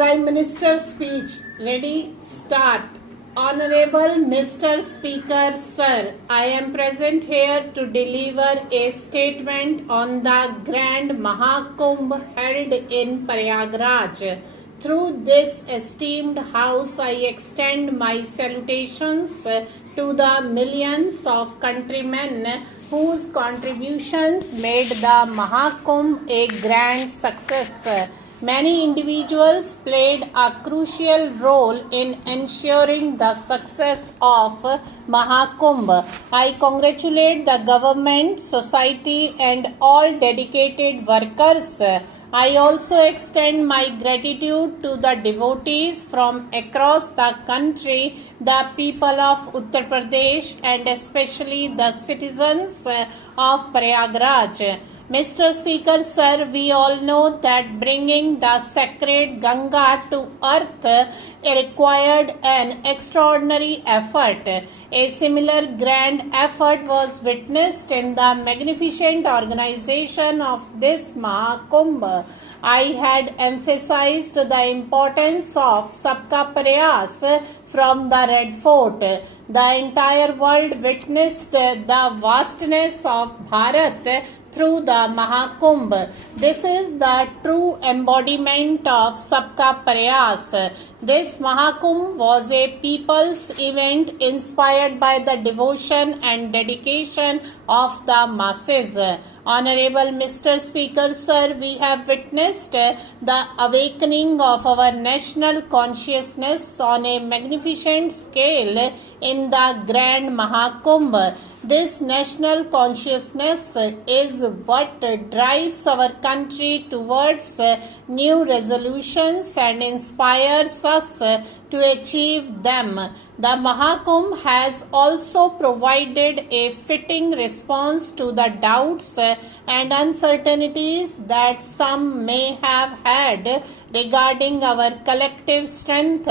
Prime Minister's speech. Ready, start. Honorable Mr. Speaker, Sir, I am present here to deliver a statement on the Grand Mahakumbh held in Prayagraj. Through this esteemed house, I extend my salutations to the millions of countrymen whose contributions made the Mahakumbh a grand success. Many individuals played a crucial role in ensuring the success of Mahakumbh. I congratulate the government, society, and all dedicated workers. I also extend my gratitude to the devotees from across the country, the people of Uttar Pradesh, and especially the citizens of Prayagraj. Mr. Speaker, Sir, we all know that bringing the sacred Ganga to earth required an extraordinary effort. A similar grand effort was witnessed in the magnificent organization of this Mahakumbh. I had emphasized the importance of Sabka Prayas from the Red Fort. The entire world witnessed the vastness of Bharat through the Mahakumbh. This is the true embodiment of Sabka Prayas. This Mahakumbh was a people's event inspired by the devotion and dedication of the masses. Honorable Mr. Speaker, Sir, we have witnessed the awakening of our national consciousness on a magnificent scale in the Grand Mahakumbh. This national consciousness is what drives our country towards new resolutions and inspires us to achieve them. The Mahakumbh has also provided a fitting response to the doubts and uncertainties that some may have had regarding our collective strength.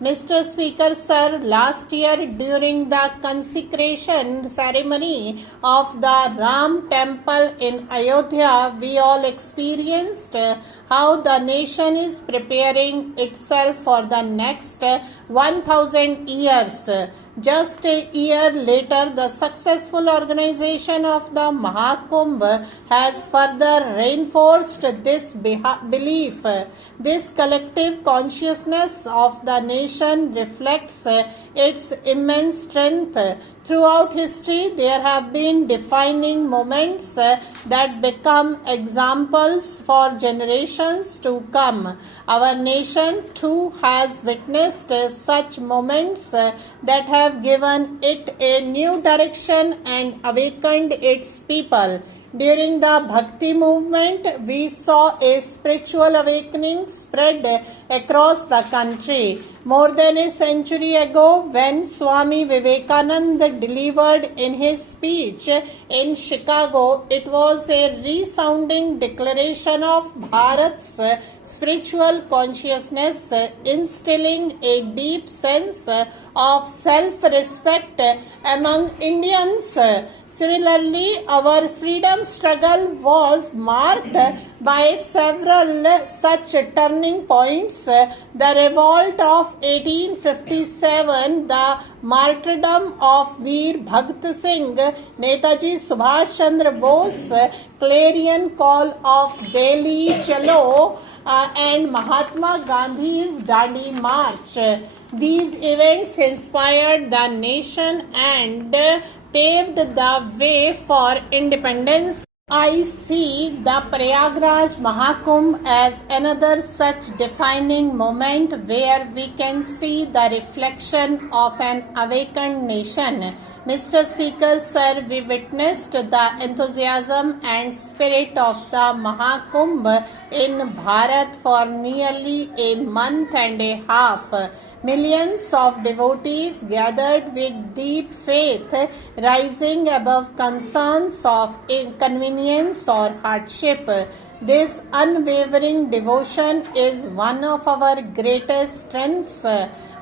Mr. Speaker, Sir, last year during the consecration ceremony of the Ram temple in Ayodhya, we all experienced how the nation is preparing itself for the next 1000 years. Just a year later, the successful organization of the Mahakumbh has further reinforced this belief. This collective consciousness of the nation reflects its immense strength. Throughout history, there have been defining moments that become examples for generations to come. Our nation too has witnessed such moments that have given it a new direction and awakened its people. During the Bhakti movement, we saw a spiritual awakening spread across the country. More than a century ago, when Swami Vivekananda delivered in his speech in Chicago, it was a resounding declaration of Bharat's spiritual consciousness, instilling a deep sense of self-respect among Indians. Similarly, our freedom struggle was marked by several such turning points. The revolt of 1857, the martyrdom of Veer Bhagat Singh, Netaji Subhash Chandra Bose, clarion call of Delhi Chalo, and Mahatma Gandhi's Dandi March. These events inspired the nation and paved the way for independence. I see the Prayagraj Mahakumbh as another such defining moment where we can see the reflection of an awakened nation. Mr. Speaker, Sir, we witnessed the enthusiasm and spirit of the Mahakumbh in Bharat for nearly a month and a half. Millions of devotees gathered with deep faith, rising above concerns of inconvenience or hardship. This unwavering devotion is one of our greatest strengths.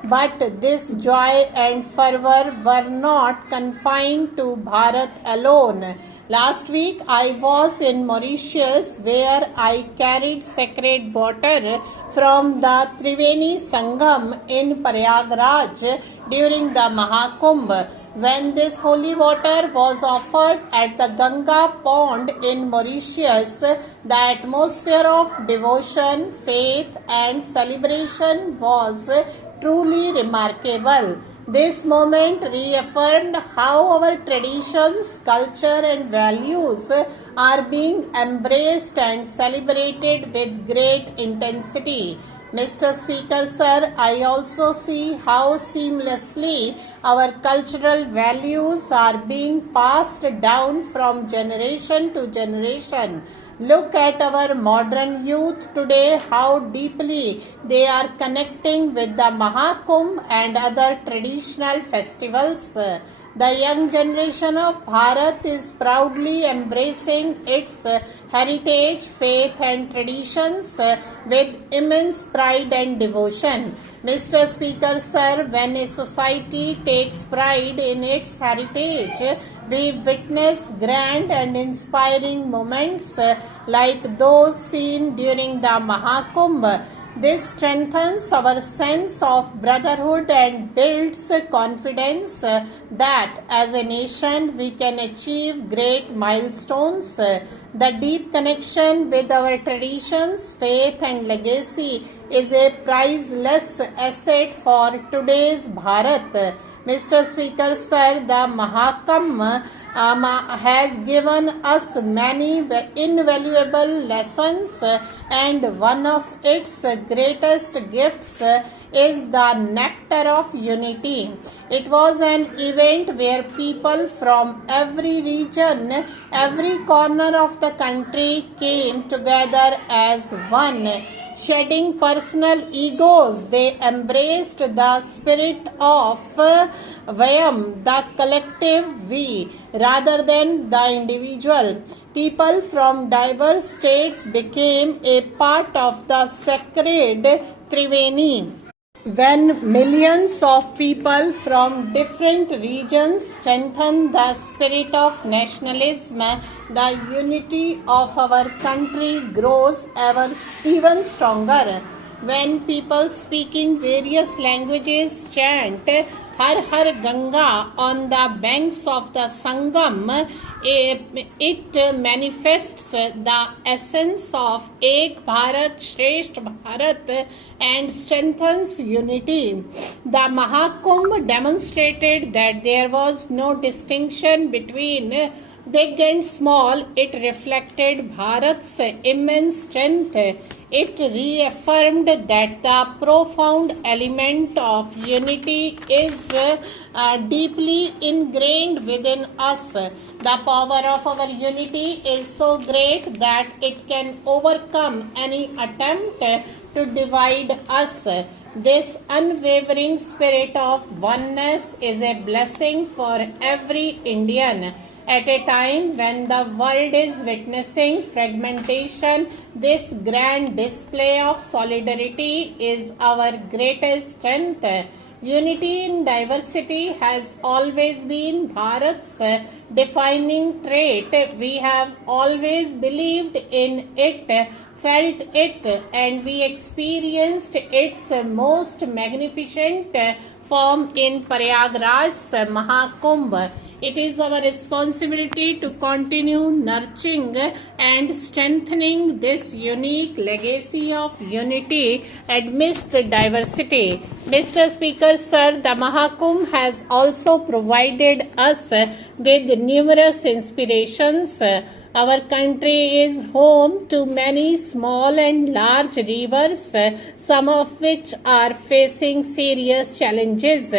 But this joy and fervor were not confined to Bharat alone. Last week I was in Mauritius where I carried sacred water from the Triveni Sangam in Prayagraj during the Mahakumbh. When this holy water was offered at the Ganga pond in Mauritius, the atmosphere of devotion, faith and celebration was truly remarkable. This moment reaffirmed how our traditions, culture and values are being embraced and celebrated with great intensity. Mr. Speaker, sir, I also see how seamlessly our cultural values are being passed down from generation to generation. Look at our modern youth today, how deeply they are connecting with the Mahakumbh and other traditional festivals. The young generation of Bharat is proudly embracing its heritage, faith and traditions with immense pride and devotion. Mr. Speaker, sir, when a society takes pride in its heritage, we witness grand and inspiring moments like those seen during the Mahakumbh. This strengthens our sense of brotherhood and builds confidence that as a nation we can achieve great milestones. The deep connection with our traditions, faith and legacy is a priceless asset for today's Bharat. Mr. Speaker, sir, the Mahakumbh has given us many invaluable lessons and one of its greatest gifts is the nectar of unity. It was an event where people from every region, every corner of the country came together as one. Shedding personal egos, they embraced the spirit of Vayam, the collective we, rather than the individual. People from diverse states became a part of the sacred Triveni. When millions of people from different regions strengthen the spirit of nationalism, the unity of our country grows even stronger. When people speaking various languages chant Har Har Ganga on the banks of the Sangam, it manifests the essence of Ek Bharat Shresth Bharat and strengthens unity. The Mahakumbh demonstrated that there was no distinction between big and small. It reflected Bharat's immense strength. It reaffirmed that the profound element of unity is deeply ingrained within us. The power of our unity is so great that it can overcome any attempt to divide us. This unwavering spirit of oneness is a blessing for every Indian. At a time when the world is witnessing fragmentation, this grand display of solidarity is our greatest strength. Unity in diversity has always been Bharat's defining trait. We have always believed in it, felt it, and we experienced its most magnificent form in Prayagraj's Mahakumbh. It is our responsibility to continue nurturing and strengthening this unique legacy of unity amidst diversity. Mr. Speaker, sir, the Mahakumbh has also provided us with numerous inspirations. Our country is home to many small and large rivers, some of which are facing serious challenges.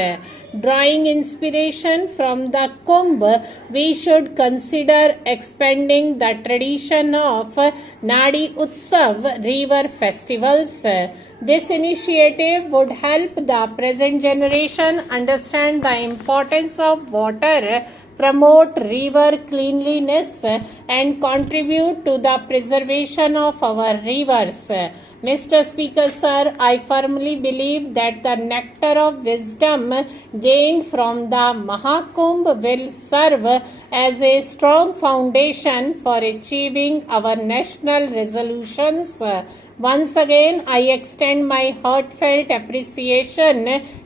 Drawing inspiration from the Kumbh, we should consider expanding the tradition of Nadi Utsav river festivals. This initiative would help the present generation understand the importance of water promote river cleanliness, and contribute to the preservation of our rivers. Mr. Speaker, sir, I firmly believe that the nectar of wisdom gained from the Mahakumbh will serve as a strong foundation for achieving our national resolutions. Once again, I extend my heartfelt appreciation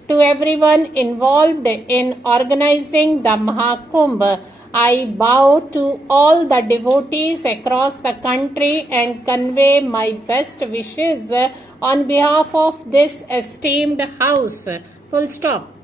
to everyone involved in organizing the Mahakumbh. I bow to all the devotees across the country and convey my best wishes on behalf of this esteemed house. Full stop.